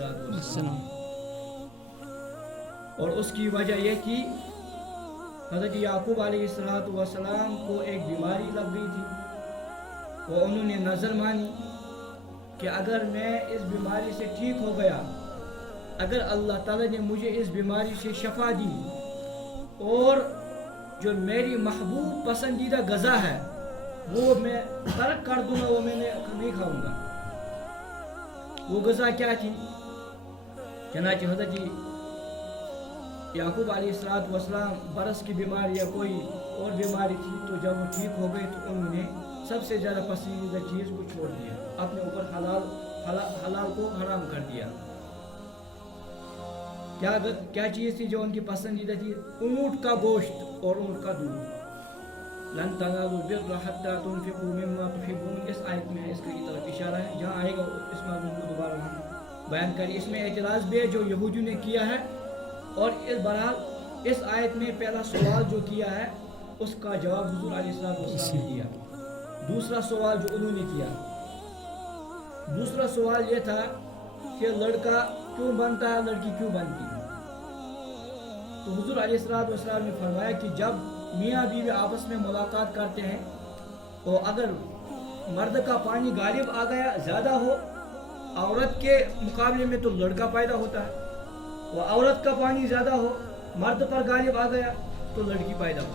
अलैहिस्सलाम। और उसकी वजह यह थी हज़रत याकूब अलैहिस्सलाम को एक बीमारी लग गई थी। वो उन्होंने नज़र मानी कि अगर मैं इस बीमारी से ठीक हो गया, अगर अल्लाह ताला ने मुझे इस बीमारी से शफा दी और जो मेरी महबूब पसंदीदा गज़ा है वो मैं तर्क कर दूंगा, वो मैंने नहीं खाऊंगा। वो गज़ा क्या थी? चनाचे हज़रत याकूब अलैहिस्सलाम बरस की बीमारी या कोई और बीमारी थी, तो जब वो ठीक हो गए तो उन्होंने सबसे ज़्यादा पसंदीदा चीज़ को छोड़ दिया, अपने ऊपर हलाल को हराम कर दिया। क्या चीज़ थी जो उनकी पसंदीदा थी? ऊँट का गोश्त और ऊँट का दूध। लन तनालुल बिर्रा हत्ता तुनफिकू मिम्मा तुहिब्बून, इस आयत में है, इसकी तरफ इशारा है। जहाँ आएगा इस मज़मून को दोबारा हम बयान करें। इसमें एतराज़ भी है जो यहूदियों ने किया है, और इस बहरहाल इस आयत में पहला सवाल जो किया है उसका जवाब हुज़ूर अलैहिस्सलाम ने दिया। दूसरा सवाल जो उन्होंने किया, दूसरा सवाल ये था कि लड़का क्यों बनता है, लड़की क्यों बनती है? तो हुज़ूर अलैहिस्सलाम ने फरमाया कि जब मियाँ बीवी आपस में मुलाकात करते हैं तो अगर मर्द का पानी गालिब आ गया, ज़्यादा हो औरत के मुकाबले में, तो लड़का पैदा होता है। वो औरत का पानी ज़्यादा हो, मर्द पर गालिब आ गया, तो लड़की पैदा हो।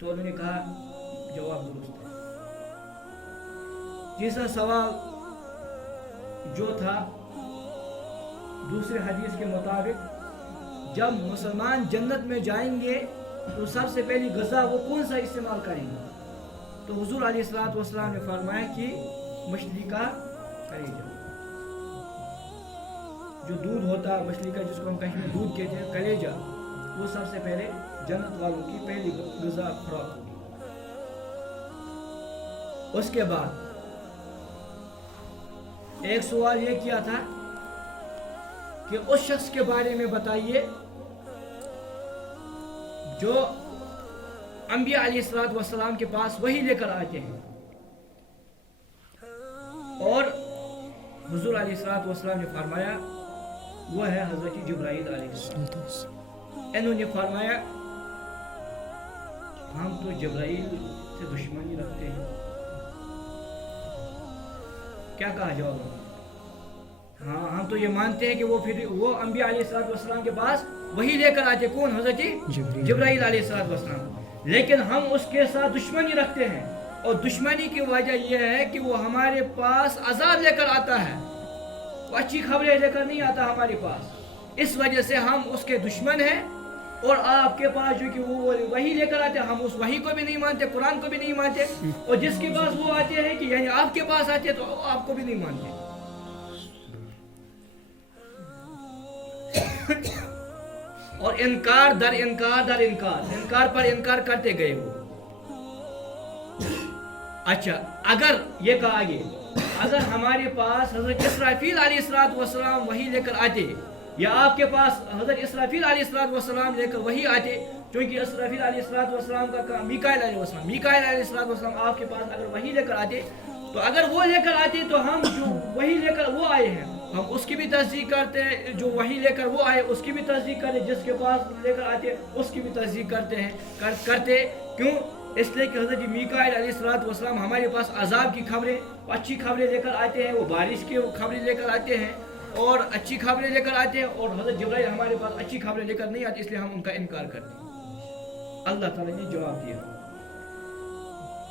तो उन्होंने कहा जवाब दुरुस्त है। तीसरा सवाल जो था दूसरे हदीस के मुताबिक, जब मुसलमान जन्नत में जाएंगे तो सबसे पहली ग़िज़ा वो कौन सा इस्तेमाल करेंगे? तो हुज़ूर अलैहिस्सलाम ने फरमाया कि मछली का कलेजा, जो दूध होता है मछली का, जिसको हम कश्मीर दूध कहते हैं, कलेजा, वो सबसे पहले जन्नत वालों की पहली ग़िज़ा खुराक होगी। उसके बाद एक सवाल ये किया था कि उस शख्स के बारे में बताइए जो अंबिया अलैहिस्सलाम के पास वही लेकर आते हैं, और हुज़ूर अलैहिस्सलाम ने फरमाया वो है हज़रत जिब्राईल अलैहिस्सलाम। इन्होंने फरमाया हम तो जिब्राईल से दुश्मनी रखते हैं। क्या कहा जवाब? हाँ, हम तो ये मानते हैं कि वो अंबिया अलैहिस्सलाम के पास वही लेकर आते। कौन? हज़रत जिब्राईल अलैहिस्सलाम। लेकिन हम उसके साथ दुश्मनी रखते हैं, और दुश्मनी की वजह यह है कि वो हमारे पास अज़ाब लेकर आता है, वो अच्छी खबरें लेकर नहीं आता हमारे पास। इस वजह से हम उसके दुश्मन हैं, और आपके पास जो कि वो वही लेकर आते हैं, हम उस वही को भी नहीं मानते, कुरान को भी नहीं मानते, और जिसके पास वो आते हैं कि यानी आपके पास आते हैं तो आपको भी नहीं मानते। और इनकार दर इनकार पर इनकार करते गए वो। अच्छा, अगर ये कहा आगे, अगर हमारे पास हज़रत इसराफील अलैहिस्सलाम वही लेकर आते, या आपके पास हज़रत इसराफील अलैहिस्सलाम लेकर वही आते, क्योंकि इसराफील अलैहिस्सलाम का काम मीकाईल अलैहिस्सलाम आपके पास अगर वही लेकर आते, तो अगर वो लेकर आते तो हम जो वही लेकर वो आए हैं हम उसकी भी तस्दीक करते हैं, जो वही लेकर वो आए उसकी भी तस्दीक करें, जिसके पास लेकर आते उसकी भी तस्दीक करते हैं करते क्यों? इसलिए कि हज़रत मीकाईल अलैहिस्सलाम हमारे पास अज़ाब की खबरें, अच्छी खबरें लेकर आते हैं, वो बारिश की खबरें लेकर आते हैं और अच्छी खबरें लेकर आते हैं, और हज़रत जिब्राईल हमारे पास अच्छी खबरें लेकर नहीं आते, इसलिए हम उनका इनकार करते हैं। अल्लाह ताला ने जवाब दिया,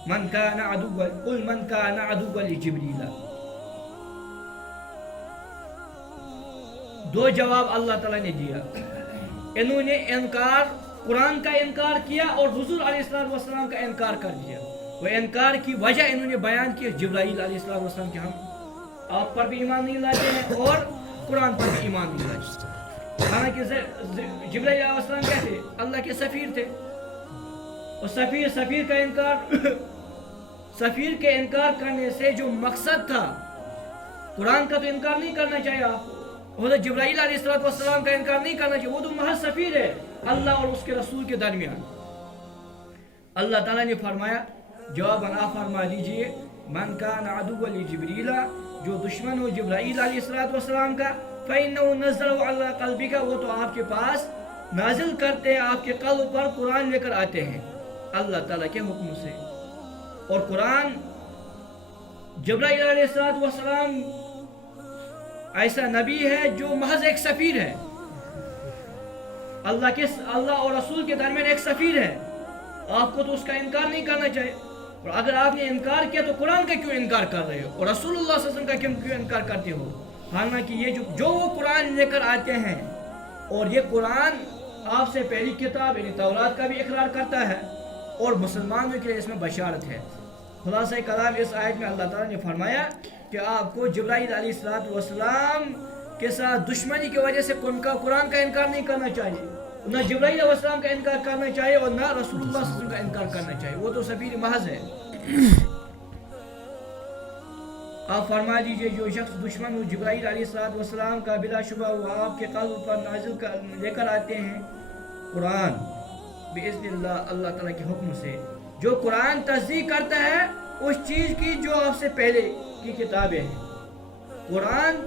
मन काना अदुव्वन लिजिब्रील। दो जवाब अल्लाह ताला ने दिया। इन्होंने इनकार, कुरान का इनकार किया और हुजूर अलैहिस्सलाम का इनकार कर दिया। वो इनकार की वजह इन्होंने बयान की, जिब्राईल अलैहिस्सलाम के हम आप पर भी ईमान नहीं लाते हैं और कुरान पर भी ईमान नहीं लाते। हालांकि जिब्राईल अलैहिस्सलाम क्या थे? अल्लाह के सफ़ीर थे, और सफ़ीर का इनकार सफ़ीर के इनकार करने से जो मकसद था, कुरान का तो इनकार नहीं करना चाहिए आपको, हज़रत जिब्राईल अलैहिस्सलाम का इनकार नहीं करना चाहिए, वो तो महज सफ़ीर है अल्लाह और उसके रसूल के दरमियान। अल्लाह ताला ने फरमाया, जवाब बना फरमा दीजिए, मन काना अदुव्वन लिजिब्रील, जो दुश्मन हो जिब्राईल अलैहिस्सलाम का, फ़इन्नहु नज़्ज़लहु अला क़ल्बिका, वो तो आपके पास नाजिल करते हैं, आपके क़ल्ब पर कुरान लेकर आते हैं अल्लाह ताला के हुक्म से। और कुरान जिब्राईल अलैहिस्सलाम ऐसा नबी है जो महज एक सफ़ीर है, अल्लाह और रसूल के दरमियान एक सफ़ीर है। आपको तो उसका इनकार नहीं करना चाहिए, और अगर आपने इनकार किया तो कुरान का क्यों इनकार कर रहे हो, और रसूलुल्लाह सल्लल्लाहु अलैहि वसल्लम का क्यों इनकार करते हो। हालांकि ये जो वो कुरान लेकर आते हैं, और ये कुरान आपसे पहली किताब यानी तौरात का भी इकरार करता है, और मुसलमानों के लिए इसमें बशारत है। खुलासा कलाम इस आयत में अल्लाह ताला ने फरमाया कि आपको जिब्राईल अलैहिस्सलाम के साथ दुश्मनी की वजह से उनका कुरान का इनकार नहीं करना चाहिए, न जिब्राईल अलैहिस्सलाम का इनकार करना चाहिए और न रसूलुल्लाह सल्लल्लाहु अलैहि वसल्लम का इनकार करना चाहिए, वो तो सफीर महज है। आप फरमा दीजिए जो शख्स दुश्मन हो जिब्राईल अलैहिस्सलाम का, बिलाशुबा वो आपके क़ल्ब पर नाज़िल लेकर आते हैं कुरान बिइज़्निल्लाह, अल्लाह ताला के हुक्म से। जो कुरान तस्दीक करता है उस चीज़ की जो आपसे पहले की किताबें हैं। कुरान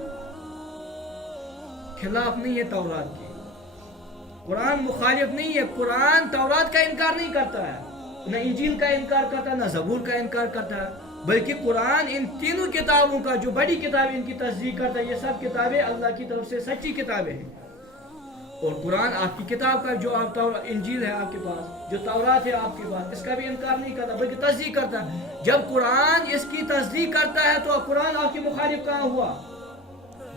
खिलाफ नहीं है तौरात के, कुरान मुखालिफ नहीं है। कुरान तौरात का इनकार नहीं करता है, न इंजील का इनकार करता है, न ज़बूर का इनकार करता है, बल्कि कुरान इन तीनों किताबों का, जो बड़ी किताबें इनकी तस्दीक करता है, ये सब किताबें अल्लाह की तरफ से सच्ची किताबें हैं। और कुरान आपकी किताब का, जो आप इंजील है आपके पास, जो तौरात है आपके पास, इसका भी इनकार नहीं करता बल्कि तस्दीक करता है। जब कुरान इसकी तस्दीक करता है तो कुरान आपके मुखालिफ कहाँ हुआ।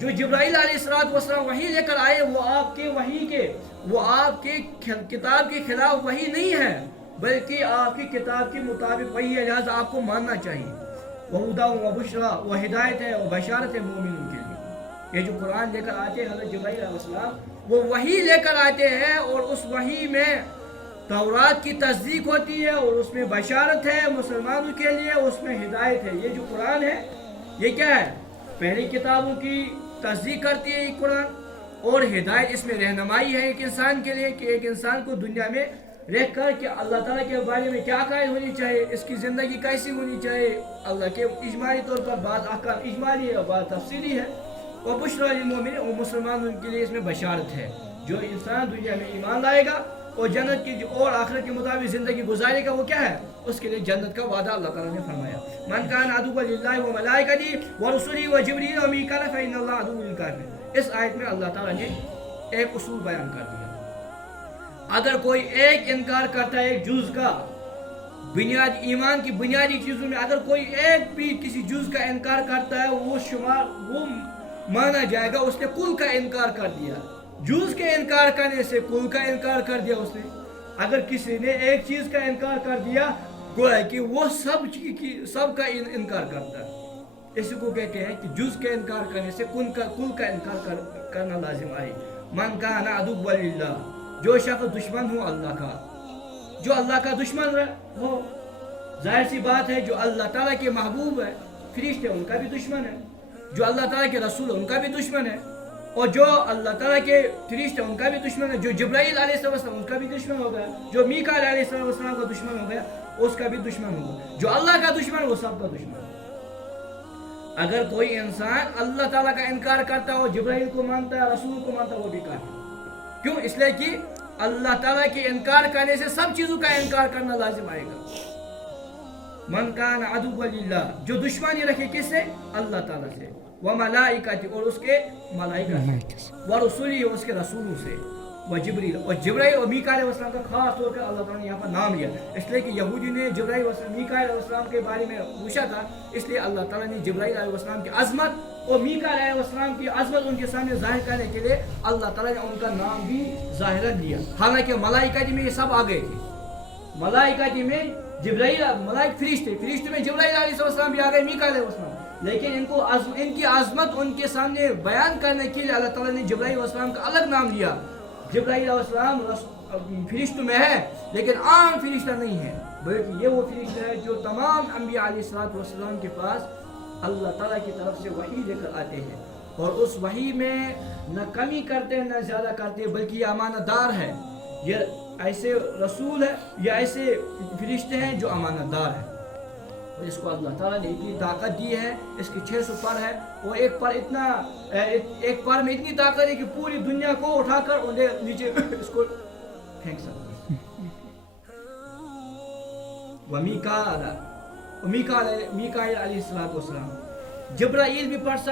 जो जिब्राईल अलैहिस्सलाम वही लेकर आए वो आपके किताब के खिलाफ वही नहीं है, बल्कि आपकी किताब के मुताबिक वही है, लिहाजा आपको मानना चाहिए। वह हुदा व बुशरा, वह हिदायत है और बशारत है मोमिनों के लिए। ये जो कुरान लेकर आते हैं हज़रत जिब्राईल अलैहिस्सलाम, वो वही लेकर आते हैं, और उस वही में तौरात की तस्दीक होती है, और उसमें बशारत है मुसलमानों के लिए, उसमें हिदायत है। ये जो कुरान है ये क्या है, पहली किताबों की तस्दीक करती है ये कुरान, और हिदायत इसमें रहनुमाई है एक इंसान के लिए, कि एक इंसान को दुनिया में रह कर कि अल्लाह ताला के बारे में क्या अक़ाइद होनी चाहिए, इसकी ज़िंदगी कैसी होनी चाहिए। अल्लाह के इजमाली तौर पर बात अहकाम इजमाली है, बात तफसीली है। और बुशरा लिल-मोमिनीन, और मुसलमानों के लिए इसमें बशारत है। जो इंसान दुनिया में ईमान लाएगा और जन्नत की और आखिरत के मुताबिक ज़िंदगी गुजारेगा, वो क्या है, उसके लिए जन्नत का वादा अल्लाह ताला ने फरमाया। मन कान अदुव्वन लिल्लाहि व मलाइकतिही व रुसुलिही व जिब्रील व मीकाईल फ़इन्नल्लाह अदुव्वुन लिल काफ़िरीन। इस आयत में अल्लाह ताला ने एक उसूल बयान कर दिया। अगर कोई एक इनकार करता है एक जुज़ का, बुनियादी ईमान की बुनियादी चीज़ों में अगर कोई एक भी किसी जुज़ का इनकार करता है, वो माना जाएगा उसने कुल का इनकार कर दिया। जुज़ के इनकार करने से कुल का इनकार कर दिया उसने। अगर किसी ने एक चीज़ का इनकार कर दिया, गोया कि वो सब का इनकार करता है। इसी को कहते हैं कि जुज़ के इनकार करने से कुल का इनकार करना लाजिम आए। मन काना अदुव्वन लिल्लाह, जो शख्स दुश्मन हो अल्लाह का, जो अल्लाह का दुश्मन हो, जाहिर सी बात है जो अल्लाह ताला के महबूब है, फरिश्ते उनका भी दुश्मन है, जो अल्लाह ताला के रसूल उनका भी दुश्मन है, और जो अल्लाह ताला के फरिश्ते उनका भी दुश्मन है, जो जिब्राईल अलैहिस्सलाम उनका भी दुश्मन हो गया, जो मीकाईल अलैहिस्सलाम का दुश्मन हो गया उसका भी दुश्मन होगा। जो अल्लाह का दुश्मन वो सबका दुश्मन। अगर कोई इंसान अल्लाह ताला का इनकार करता हो, जिब्राईल को मानता है, रसूल को मानता है, वो भी काफिर। क्यों? इसलिए कि अल्लाह ताला के इनकार करने से सब चीज़ों का इनकार करना लाजिम आएगा। मन कान अदुव्वन लिल्लाह, जो दुश्मनी रखे किससे, अल्लाह ताला से, व मलाइकति, और उसके मलाइका से, व रुसुली, उसके रसूलों से, व जिब्रील, और जिब्राईल और मीकाईल अलैहिस्सलाम का खास तौर पर अल्लाह ताला ने यहाँ पर नाम लिया, इसलिए कि यहूदी ने जिब्राईल मीकाईल अलैहिस्सलाम के बारे में पूछा था, इसलिए अल्लाह ताला ने जिब्राईल अलैहिस्सलाम की अजमत और मीकाईल अलैहिस्सलाम की अजमत उनके सामने जाहिर करने के लिए अल्लाह ताला ने उनका नाम भी जाहिरन लिया। हालांकि मलाइकति में ये सब आ गए थे। मलाइकति में जिब्राईल, मलाइक फरिश्ते में जिब्राईल अलैहिस्सलाम भी आ गए, मीकाईल अलैहिस्सलाम, लेकिन इनकी आज़मत उनके सामने बयान करने के लिए अल्लाह ताला ने जिब्राईल अलैहिस्सलाम का अलग नाम लिया। जिब्राईल अलैहिस्सलाम फरिश्तों में है, लेकिन आम फरिश्ता नहीं है, बल्कि ये वो फरिश्ता है जो तमाम अंबिया अलैहिस्सलाम के पास अल्लाह ताला की तरफ से वही लेकर आते हैं, और उस वही में न कमी करते हैं न ज़्यादा करते हैं, बल्कि ये अमानतदार है। ये ऐसे रसूल है या ऐसे फरिश्ते हैं जो अमानतदार है। اور اس کو اللہ تعالیٰ نے اتنی طاقت دی ہے، اس کی 600 پر ہے، وہ ایک پر ایک پر میں اتنی طاقت ہے کہ پوری دنیا کو اٹھا کر انہیں نیچے اس کو پھینک سکتا ہے۔ ومیکائیل علیہ السلام، جبرائیل بھی پڑھ سکتا